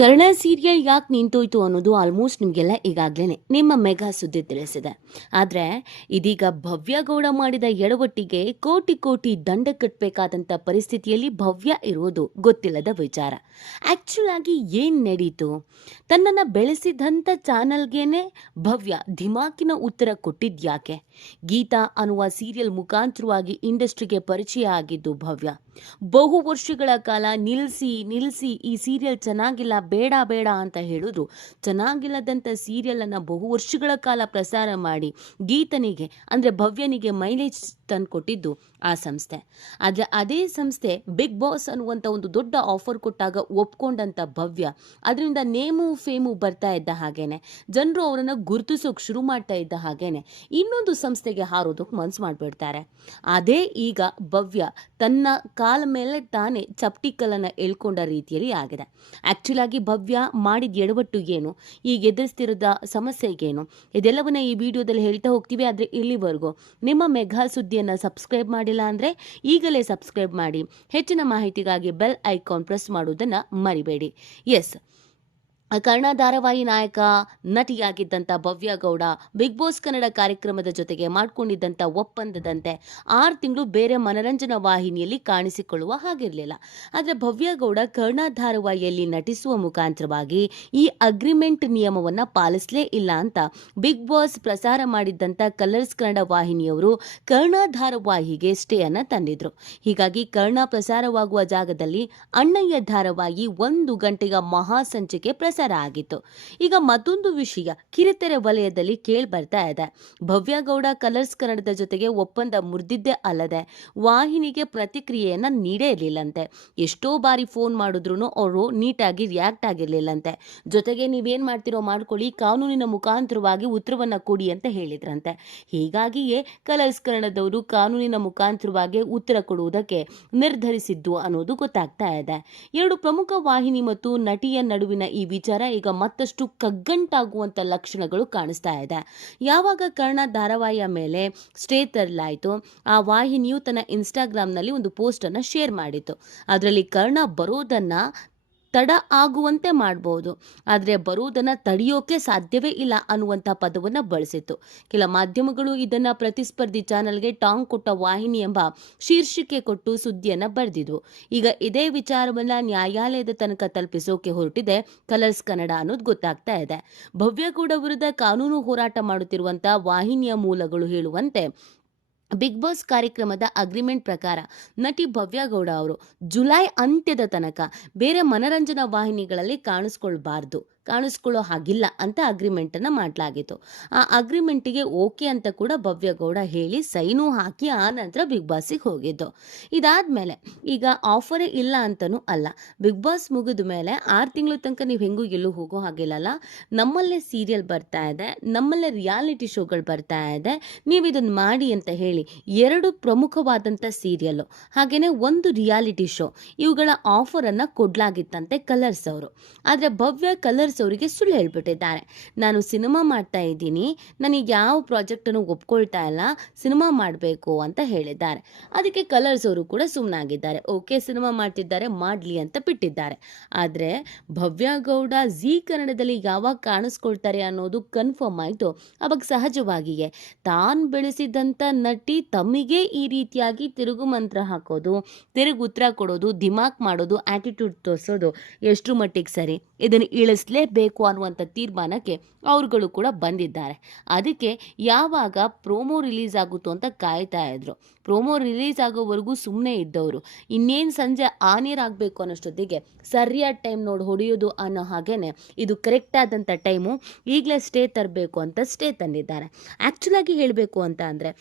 Karna serial ಯಾಕೆ ನಿಂತೋಯ್ತು ಅನ್ನೋದು almost ನಿಮಗೆಲ್ಲ ಈಗಾಗಲೇ ನಿಮ್ಮ ಮೆಗಾ ಸುದ್ದಿ ತಿಳಿಸಿದೆ. ಆದರೆ ಇದೀಗ ಭವ್ಯ ಗೌಡ ಮಾಡಿದ ಎಡವಟ್ಟಿಗೆ ಕೋಟಿ ಕೋಟಿ ದಂಡ ಕಟ್ಟಬೇಕಾದಂಥ ಪರಿಸ್ಥಿತಿಯಲ್ಲಿ ಭವ್ಯ ಇರುವುದು ಗೊತ್ತಿಲ್ಲದ ವಿಚಾರ. ಆ್ಯಕ್ಚುಲ್ ಆಗಿ ಏನು ನಡೀತು? ತನ್ನನ್ನು ಬೆಳೆಸಿದಂಥ ಚಾನಲ್ಗೇನೆ ಭವ್ಯ ಧಿಮಾಕಿನ ಉತ್ತರ ಕೊಟ್ಟಿದ್ಯಾಕೆ? ಗೀತಾ ಅನ್ನುವ ಸೀರಿಯಲ್ ಮುಖಾಂತರವಾಗಿ ಇಂಡಸ್ಟ್ರಿಗೆ ಪರಿಚಯ ಆಗಿದ್ದು ಭವ್ಯ. ಬಹು ವರ್ಷಗಳ ಕಾಲ ನಿಲ್ಲಿಸಿ ಈ ಸೀರಿಯಲ್ ಚೆನ್ನಾಗಿಲ್ಲ, ಬೇಡ ಬೇಡ ಅಂತ ಹೇಳಿದ್ರು. ಚೆನ್ನಾಗಿಲ್ಲದಂಥ ಸೀರಿಯಲನ್ನು ಬಹು ವರ್ಷಗಳ ಕಾಲ ಪ್ರಸಾರ ಮಾಡಿ ಗೀತನಿಗೆ ಅಂದರೆ ಭವ್ಯನಿಗೆ ಮೈಲೇಜ್ ತಂದು ಕೊಟ್ಟಿದ್ದು ಆ ಸಂಸ್ಥೆ. ಆದರೆ ಅದೇ ಸಂಸ್ಥೆ ಬಿಗ್ ಬಾಸ್ ಅನ್ನುವಂಥ ಒಂದು ದೊಡ್ಡ ಆಫರ್ ಕೊಟ್ಟಾಗ ಒಪ್ಕೊಂಡಂಥ ಭವ್ಯ ಅದರಿಂದ ನೇಮು ಫೇಮು ಬರ್ತಾ ಇದ್ದ ಹಾಗೇನೆ, ಜನರು ಅವರನ್ನು ಗುರುತಿಸೋಕೆ ಶುರು ಮಾಡ್ತಾ ಇದ್ದ ಹಾಗೇನೆ ಇನ್ನೊಂದು ಸಂಸ್ಥೆಗೆ ಹಾರೋದಕ್ಕೆ ಮನ್ಸು ಮಾಡಿಬಿಡ್ತಾರೆ. ಅದೇ ಈಗ ಭವ್ಯ ತನ್ನ ಕಾಲ ಮೇಲೆ ತಾನೇ ಚಪ್ಟಿಕಲ್ಲನ್ನು ಎಳ್ಕೊಂಡ ರೀತಿಯಲ್ಲಿ ಆಗಿದೆ. ಆ್ಯಕ್ಚುಲ್ ಆಗಿ ಭವ್ಯ ಮಾಡಿದ ಎಡವಟ್ಟು ಏನು, ಈಗ ಎದುರಿಸ್ತಿರೋದ ಸಮಸ್ಯೆಗೇನು, ಇದೆಲ್ಲವನ್ನ ಈ ವಿಡಿಯೋದಲ್ಲಿ ಹೇಳ್ತಾ ಹೋಗ್ತೀವಿ. ಆದರೆ ಇಲ್ಲಿವರೆಗೂ ನಿಮ್ಮ ಮೆಗಾ ಸುದ್ದಿಯನ್ನು ಸಬ್ಸ್ಕ್ರೈಬ್ ಮಾಡಿಲ್ಲ ಅಂದರೆ ಈಗಲೇ ಸಬ್ಸ್ಕ್ರೈಬ್ ಮಾಡಿ. ಹೆಚ್ಚಿನ ಮಾಹಿತಿಗಾಗಿ ಬೆಲ್ ಐಕಾನ್ ಪ್ರೆಸ್ ಮಾಡುವುದನ್ನು ಮರಿಬೇಡಿ. ಎಸ್, ಕರ್ಣ ಧಾರಾವಾಹಿ ನಾಯಕ ನಟಿಯಾಗಿದ್ದಂಥ ಭವ್ಯ ಗೌಡ ಬಿಗ್ ಬಾಸ್ ಕನ್ನಡ ಕಾರ್ಯಕ್ರಮದ ಜೊತೆಗೆ ಮಾಡಿಕೊಂಡಿದ್ದಂಥ ಒಪ್ಪಂದದಂತೆ 6 ತಿಂಗಳು ಬೇರೆ ಮನರಂಜನಾ ವಾಹಿನಿಯಲ್ಲಿ ಕಾಣಿಸಿಕೊಳ್ಳುವ ಹಾಗಿರಲಿಲ್ಲ. ಆದರೆ ಭವ್ಯ ಗೌಡ ಕರ್ಣ ಧಾರಾವಾಹಿಯಲ್ಲಿ ನಟಿಸುವ ಮುಖಾಂತರವಾಗಿ ಈ ಅಗ್ರಿಮೆಂಟ್ ನಿಯಮವನ್ನು ಪಾಲಿಸಲೇ ಇಲ್ಲ ಅಂತ ಬಿಗ್ ಬಾಸ್ ಪ್ರಸಾರ ಮಾಡಿದ್ದಂಥ ಕಲರ್ಸ್ ಕನ್ನಡ ವಾಹಿನಿಯವರು ಕರ್ಣ ಧಾರಾವಾಹಿಗೆ ಸ್ಟೇಯನ್ನು ತಂದಿದ್ರು. ಹೀಗಾಗಿ ಕರ್ಣ ಪ್ರಸಾರವಾಗುವ ಜಾಗದಲ್ಲಿ ಅಣ್ಣಯ್ಯ ಧಾರಾವಾಹಿ 1 ಗಂಟೆಯ ಮಹಾ ಸಂಚಿಕೆ ಪ್ರಸಾರ ಆಗಿತ್ತು. ಈಗ ಮತ್ತೊಂದು ವಿಷಯ ಕಿರುತೆರೆ ವಲಯದಲ್ಲಿ ಕೇಳಿ ಬರ್ತಾ ಇದೆ. ಭವ್ಯ ಗೌಡ ಕಲರ್ಸ್ ಕನ್ನಡದ ಜೊತೆಗೆ ಒಪ್ಪಂದ ಮುರಿದಿದ್ದೇ ಅಲ್ಲದೆ ವಾಹಿನಿಗೆ ಪ್ರತಿಕ್ರಿಯೆಯನ್ನ ನೀಡೇ ಇರಲಿಲ್ಲಂತೆ. ಎಷ್ಟೋ ಬಾರಿ ಫೋನ್ ಮಾಡಿದ್ರು ಅವರು ನೀಟಾಗಿ ರಿಯಾಕ್ಟ್ ಆಗಿರ್ಲಿಲ್ಲಂತೆ. ಜೊತೆಗೆ ನೀವೇನ್ ಮಾಡ್ತಿರೋ ಮಾಡ್ಕೊಳ್ಳಿ, ಕಾನೂನಿನ ಮುಖಾಂತರವಾಗಿ ಉತ್ತರವನ್ನ ಕೊಡಿ ಅಂತ ಹೇಳಿದ್ರಂತೆ. ಹೀಗಾಗಿಯೇ ಕಲರ್ಸ್ ಕನ್ನಡದವರು ಕಾನೂನಿನ ಮುಖಾಂತರವಾಗಿ ಉತ್ತರ ಕೊಡುವುದಕ್ಕೆ ನಿರ್ಧರಿಸಿದ್ದು ಅನ್ನೋದು ಗೊತ್ತಾಗ್ತಾ ಇದೆ. 2 ಪ್ರಮುಖ ವಾಹಿನಿ ಮತ್ತು ನಟಿಯ ನಡುವಿನ ಈ ವಿಚಾರ ಈಗ ಮತ್ತಷ್ಟು ಕಗ್ಗಂಟಾಗುವಂತ ಲಕ್ಷಣಗಳು ಕಾಣಿಸ್ತಾ ಇದೆ. ಯಾವಾಗ ಕರ್ಣ ಧಾರಾವಾಹಿಯ ಮೇಲೆ ಸ್ಟೇ ತರಲಾಯಿತು, ಆ ವಾಹಿನಿಯು ತನ್ನ ಇನ್ಸ್ಟಾಗ್ರಾಮ್ನಲ್ಲಿ ಒಂದು ಪೋಸ್ಟ್ ಅನ್ನ ಶೇರ್ ಮಾಡಿತ್ತು. ಅದರಲ್ಲಿ ಕರ್ಣ ಬರೋದನ್ನ ತಡ ಆಗುವಂತೆ ಮಾಡಬಹುದು, ಆದರೆ ಬರುವುದನ್ನು ತಡೆಯೋಕೆ ಸಾಧ್ಯವೇ ಇಲ್ಲ ಅನ್ನುವಂಥ ಪದವನ್ನು ಬಳಸಿತ್ತು. ಕೆಲ ಮಾಧ್ಯಮಗಳು ಇದನ್ನು ಪ್ರತಿಸ್ಪರ್ಧಿ ಚಾನಲ್ಗೆ ಟಾಂಗ್ ಕೊಟ್ಟ ವಾಹಿನಿ ಎಂಬ ಶೀರ್ಷಿಕೆ ಕೊಟ್ಟು ಸುದ್ದಿಯನ್ನು ಬರೆದಿದ್ವು. ಈಗ ಇದೇ ವಿಚಾರವನ್ನು ನ್ಯಾಯಾಲಯದ ತನಕ ತಲುಪಿಸೋಕೆ ಹೊರಟಿದೆ ಕಲರ್ಸ್ ಕನ್ನಡ ಅನ್ನೋದು ಗೊತ್ತಾಗ್ತಾ ಇದೆ. ಭವ್ಯಗೌಡ ವಿರುದ್ಧ ಕಾನೂನು ಹೋರಾಟ ಮಾಡುತ್ತಿರುವಂಥ ವಾಹಿನಿಯ ಮೂಲಗಳು ಹೇಳುವಂತೆ ಬಿಗ್ ಬಾಸ್ ಕಾರ್ಯಕ್ರಮದ ಅಗ್ರಿಮೆಂಟ್ ಪ್ರಕಾರ ನಟಿ ಭವ್ಯ ಗೌಡ ಅವರು ಜುಲೈ ಅಂತ್ಯದ ತನಕ ಬೇರೆ ಮನರಂಜನಾ ವಾಹಿನಿಗಳಲ್ಲಿ ಕಾಣಿಸ್ಕೊಳ್ಳೋ ಹಾಗಿಲ್ಲ ಅಂತ ಅಗ್ರಿಮೆಂಟನ್ನು ಮಾಡಲಾಗಿತ್ತು. ಆ ಅಗ್ರಿಮೆಂಟಿಗೆ ಓಕೆ ಅಂತ ಕೂಡ ಭವ್ಯ ಗೌಡ ಹೇಳಿ ಸೈನು ಹಾಕಿ ಆ ನಂತರ ಬಿಗ್ ಬಾಸಿಗೆ ಹೋಗಿದ್ದು. ಇದಾದ್ಮೇಲೆ ಈಗ ಆಫರೇ ಇಲ್ಲ ಅಂತನೂ ಅಲ್ಲ, ಬಿಗ್ ಬಾಸ್ ಮುಗಿದ ಮೇಲೆ 6 ತಿಂಗಳ ತನಕ ನೀವು ಹೆಂಗೂ ಎಲ್ಲೂ ಹೋಗೋ ಹಾಗಿಲ್ಲಲ್ಲ, ನಮ್ಮಲ್ಲೇ ಸೀರಿಯಲ್ ಬರ್ತಾ ಇದೆ, ನಮ್ಮಲ್ಲೇ ರಿಯಾಲಿಟಿ ಶೋಗಳು ಬರ್ತಾ ಇದೆ, ನೀವು ಇದನ್ನು ಮಾಡಿ ಅಂತ ಹೇಳಿ 2 ಪ್ರಮುಖವಾದಂಥ ಸೀರಿಯಲ್ಲು ಹಾಗೇನೆ 1 ರಿಯಾಲಿಟಿ ಶೋ ಇವುಗಳ ಆಫರನ್ನು ಕೊಡಲಾಗಿತ್ತಂತೆ ಕಲರ್ಸ್ ಅವರು. ಆದರೆ ಭವ್ಯ ಕಲರ್ಸ್ ಅವರಿಗೆ ಸುಳ್ಳು ಹೇಳ್ಬಿಟ್ಟಿದ್ದಾರೆ. ನಾನು ಸಿನಿಮಾ ಮಾಡ್ತಾ ಇದ್ದೀನಿ, ನನಗೆ ಯಾವ ಪ್ರಾಜೆಕ್ಟನ್ನು ಒಪ್ಕೊಳ್ತಾ ಇಲ್ಲ, ಸಿನಿಮಾ ಮಾಡಬೇಕು ಅಂತ ಹೇಳಿದ್ದಾರೆ. ಅದಕ್ಕೆ ಕಲರ್ಸ್ ಅವರು ಕೂಡ ಸುಮ್ಮನಾಗಿದ್ದಾರೆ. ಓಕೆ, ಸಿನಿಮಾ ಮಾಡ್ತಿದ್ದಾರೆ, ಮಾಡಲಿ ಅಂತ ಬಿಟ್ಟಿದ್ದಾರೆ. ಆದರೆ ಭವ್ಯ ಗೌಡ ಜೀ ಕನ್ನಡದಲ್ಲಿ ಯಾವಾಗ ಕಾಣಿಸ್ಕೊಳ್ತಾರೆ ಅನ್ನೋದು ಕನ್ಫರ್ಮ್ ಆಯಿತು. ಅವಾಗ ಸಹಜವಾಗಿಯೇ ತಾನು ಬೆಳೆಸಿದಂಥ ನಟಿ ತಮಗೆ ಈ ರೀತಿಯಾಗಿ ತಿರುಗು ಮಂತ್ರ ಹಾಕೋದು, ತಿರುಗು ಉತ್ತರ ಕೊಡೋದು, ದಿಮಾಕ್ ಮಾಡೋದು, ಆಟಿಟ್ಯೂಡ್ ತೋರಿಸೋದು ಎಷ್ಟು ಮಟ್ಟಿಗೆ ಸರಿ, ಇದನ್ನು ಇಳಿಸಲೇಬೇಕು ಅನ್ನುವಂಥ ತೀರ್ಮಾನಕ್ಕೆ ಅವರುಗಳು ಕೂಡ ಬಂದಿದ್ದಾರೆ. ಅದಕ್ಕೆ ಯಾವಾಗ ಪ್ರೋಮೋ ರಿಲೀಸ್ ಆಗುತ್ತೋ ಅಂತ ಕಾಯ್ತಾ ಇದ್ರು. ಪ್ರೋಮೋ ರಿಲೀಸ್ ಆಗೋವರೆಗೂ ಸುಮ್ಮನೆ ಇದ್ದವರು ಇನ್ನೇನು ಸಂಜೆ ಆನೇರಾಗಬೇಕು ಅನ್ನೋಷ್ಟೊತ್ತಿಗೆ ಸರಿಯಾದ ಟೈಮ್ ನೋಡಿ ಹೊಡೆಯೋದು ಅನ್ನೋ ಹಾಗೇನೆ ಇದು ಕರೆಕ್ಟ್ ಆದಂಥ ಟೈಮು, ಈಗಲೇ ಸ್ಟೇ ತರಬೇಕು ಅಂತ ಸ್ಟೇ ತಂದಿದ್ದಾರೆ. ಆ್ಯಕ್ಚುಲಾಗಿ ಹೇಳಬೇಕು ಅಂತ ಅಂದರೆ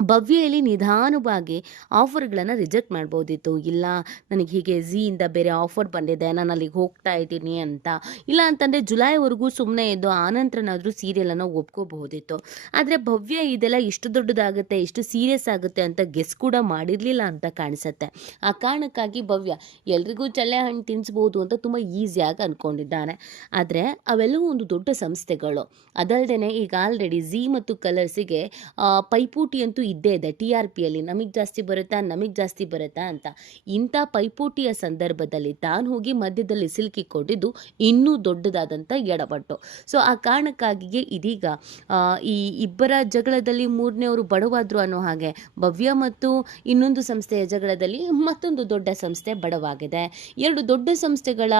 ಭವ್ಯಲ್ಲಿ ನಿಧಾನವಾಗಿ ಆಫರ್ಗಳನ್ನು ರಿಜೆಕ್ಟ್ ಮಾಡ್ಬೋದಿತ್ತು. ಇಲ್ಲ, ನನಗೆ ಹೀಗೆ ಝೀಯಿಂದ ಬೇರೆ ಆಫರ್ ಬಂದಿದೆ, ನಾನು ಅಲ್ಲಿಗೆ ಹೋಗ್ತಾ ಇದ್ದೀನಿ ಅಂತ. ಇಲ್ಲ ಅಂತಂದರೆ ಜುಲೈವರೆಗೂ ಸುಮ್ಮನೆ ಇದ್ದು ಆನಂತರನಾದರೂ ಸೀರಿಯಲನ್ನು ಒಪ್ಕೋಬಹುದಿತ್ತು. ಆದರೆ ಭವ್ಯ ಇದೆಲ್ಲ ಇಷ್ಟು ದೊಡ್ಡದಾಗುತ್ತೆ, ಇಷ್ಟು ಸೀರಿಯಸ್ ಆಗುತ್ತೆ ಅಂತ ಗೆಸ್ ಕೂಡ ಮಾಡಿರಲಿಲ್ಲ ಅಂತ ಕಾಣಿಸುತ್ತೆ. ಆ ಕಾರಣಕ್ಕಾಗಿ ಭವ್ಯ ಎಲ್ರಿಗೂ ಚಳ್ಳೆ ಹಣ್ಣು ತಿನ್ನಿಸ್ಬೋದು ಅಂತ ತುಂಬ ಈಸಿಯಾಗಿ ಅಂದ್ಕೊಂಡಿದ್ದಾನೆ. ಆದರೆ ಅವೆಲ್ಲವೂ ಒಂದು ದೊಡ್ಡ ಸಂಸ್ಥೆಗಳು. ಅದಲ್ಲದೆ ಈಗ ಆಲ್ರೆಡಿ ಝೀ ಮತ್ತು ಕಲರ್ಸಿಗೆ ಪೈಪೋಟಿ ಅಂತೂ ಇದ್ದೇ ಇದೆ TRPಯಲ್ಲಿ, ನಮಗೆ ಜಾಸ್ತಿ ಬರುತ್ತಾ ಅಂತ. ಇಂಥ ಪೈಪೋಟಿಯ ಸಂದರ್ಭದಲ್ಲಿ ತಾನು ಹೋಗಿ ಮಧ್ಯದಲ್ಲಿ ಸಿಲುಕಿಕೊಂಡಿದ್ದು ಇನ್ನೂ ದೊಡ್ಡದಾದಂಥ ಎಡವಟ್ಟು. ಸೊ ಆ ಕಾರಣಕ್ಕಾಗಿಯೇ ಇದೀಗ ಈ ಇಬ್ಬರ ಜಗಳದಲ್ಲಿ ಮೂರನೆಯವರು ಬಡವಾದ್ರು ಅನ್ನೋ ಹಾಗೆ ಭವ್ಯ ಮತ್ತು ಇನ್ನೊಂದು ಸಂಸ್ಥೆಯ ಜಗಳದಲ್ಲಿ ಮತ್ತೊಂದು ದೊಡ್ಡ ಸಂಸ್ಥೆ ಬಡವಾಗಿದೆ. ಎರಡು ದೊಡ್ಡ ಸಂಸ್ಥೆಗಳ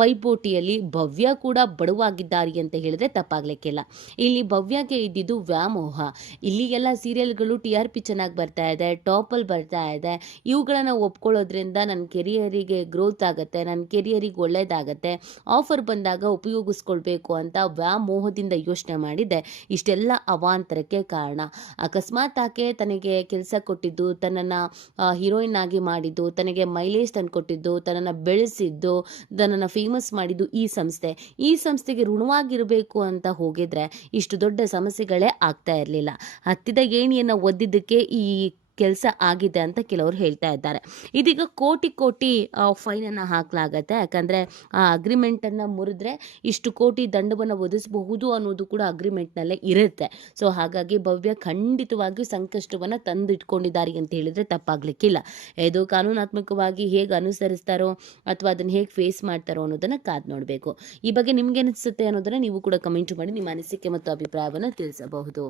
ಪೈಪೋಟಿಯಲ್ಲಿ ಭವ್ಯ ಕೂಡ ಬಡವಾಗಿದ್ದಾರೆ ಅಂತ ಹೇಳಿದ್ರೆ ತಪ್ಪಾಗ್ಲಿಕ್ಕಿಲ್ಲ. ಇಲ್ಲಿ ಭವ್ಯಗೆ ಇದ್ದಿದ್ದು ವ್ಯಾಮೋಹ. ಇಲ್ಲಿ ಎಲ್ಲ ಸೀರಿಯಲ್ಗಳು TRP ಚೆನ್ನಾಗಿ ಬರ್ತಾ ಇದೆ, ಟಾಪಲ್ಲಿ ಬರ್ತಾ ಇದೆ, ಇವುಗಳನ್ನ ಒಪ್ಕೊಳ್ಳೋದ್ರಿಂದ ನನ್ನ ಕೆರಿಯರಿಗೆ ಗ್ರೋತ್ ಆಗುತ್ತೆ, ನನ್ನ ಕೆರಿಯರಿಗೆ ಒಳ್ಳೇದಾಗತ್ತೆ, ಆಫರ್ ಬಂದಾಗ ಉಪಯೋಗಿಸ್ಕೊಳ್ಬೇಕು ಅಂತ ವ್ಯಾಮೋಹದಿಂದ ಯೋಚನೆ ಮಾಡಿದ್ದೆ ಇಷ್ಟೆಲ್ಲ ಅವಾಂತರಕ್ಕೆ ಕಾರಣ. ಅಕಸ್ಮಾತ್ ಆಕೆ ತನಗೆ ಕೆಲಸ ಕೊಟ್ಟಿದ್ದು, ತನ್ನನ್ನು ಹೀರೋಯಿನ್ ಆಗಿ ಮಾಡಿದ್ದು, ತನಗೆ ಮೈಲೇಜ್ ತಂದು ಕೊಟ್ಟಿದ್ದು, ತನ್ನನ್ನು ಬೆಳೆಸಿದ್ದು, ತನ್ನನ್ನು ಫೇಮಸ್ ಮಾಡಿದ್ದು ಈ ಸಂಸ್ಥೆಗೆ ಋಣವಾಗಿರಬೇಕು ಅಂತ ಹೋಗಿದ್ರೆ ಇಷ್ಟು ದೊಡ್ಡ ಸಮಸ್ಯೆಗಳೇ ಆಗ್ತಾ ಇರಲಿಲ್ಲ. ಹತ್ತಿದ ಏಣಿಯನ್ನು ಒದ್ದಿದ್ದಕ್ಕೆ ಈ ಕೆಲಸ ಆಗಿದೆ ಅಂತ ಕೆಲವರು ಹೇಳ್ತಾ ಇದ್ದಾರೆ. ಇದೀಗ ಕೋಟಿ ಫೈನನ್ನು ಹಾಕಲಾಗತ್ತೆ. ಯಾಕಂದರೆ ಆ ಅಗ್ರಿಮೆಂಟನ್ನು ಮುರಿದ್ರೆ ಇಷ್ಟು ಕೋಟಿ ದಂಡವನ್ನು ಒದಿಸಬಹುದು ಅನ್ನೋದು ಕೂಡ ಅಗ್ರಿಮೆಂಟ್ನಲ್ಲೇ ಇರುತ್ತೆ. ಸೊ ಹಾಗಾಗಿ ಭವ್ಯ ಖಂಡಿತವಾಗಿಯೂ ಸಂಕಷ್ಟವನ್ನು ತಂದಿಟ್ಕೊಂಡಿದ್ದಾರೆ ಅಂತ ಹೇಳಿದರೆ ತಪ್ಪಾಗಲಿಕ್ಕಿಲ್ಲ. ಇದು ಕಾನೂನಾತ್ಮಕವಾಗಿ ಹೇಗೆ ಅನುಸರಿಸ್ತಾರೋ ಅಥವಾ ಅದನ್ನು ಹೇಗೆ ಫೇಸ್ ಮಾಡ್ತಾರೋ ಅನ್ನೋದನ್ನು ಕಾದು ನೋಡಬೇಕು. ಈ ಬಗ್ಗೆ ನಿಮ್ಗೆ ಅನಿಸುತ್ತೆ ಅನ್ನೋದನ್ನು ನೀವು ಕೂಡ ಕಮೆಂಟ್ ಮಾಡಿ ನಿಮ್ಮ ಅನಿಸಿಕೆ ಮತ್ತು ಅಭಿಪ್ರಾಯವನ್ನು ತಿಳಿಸಬಹುದು.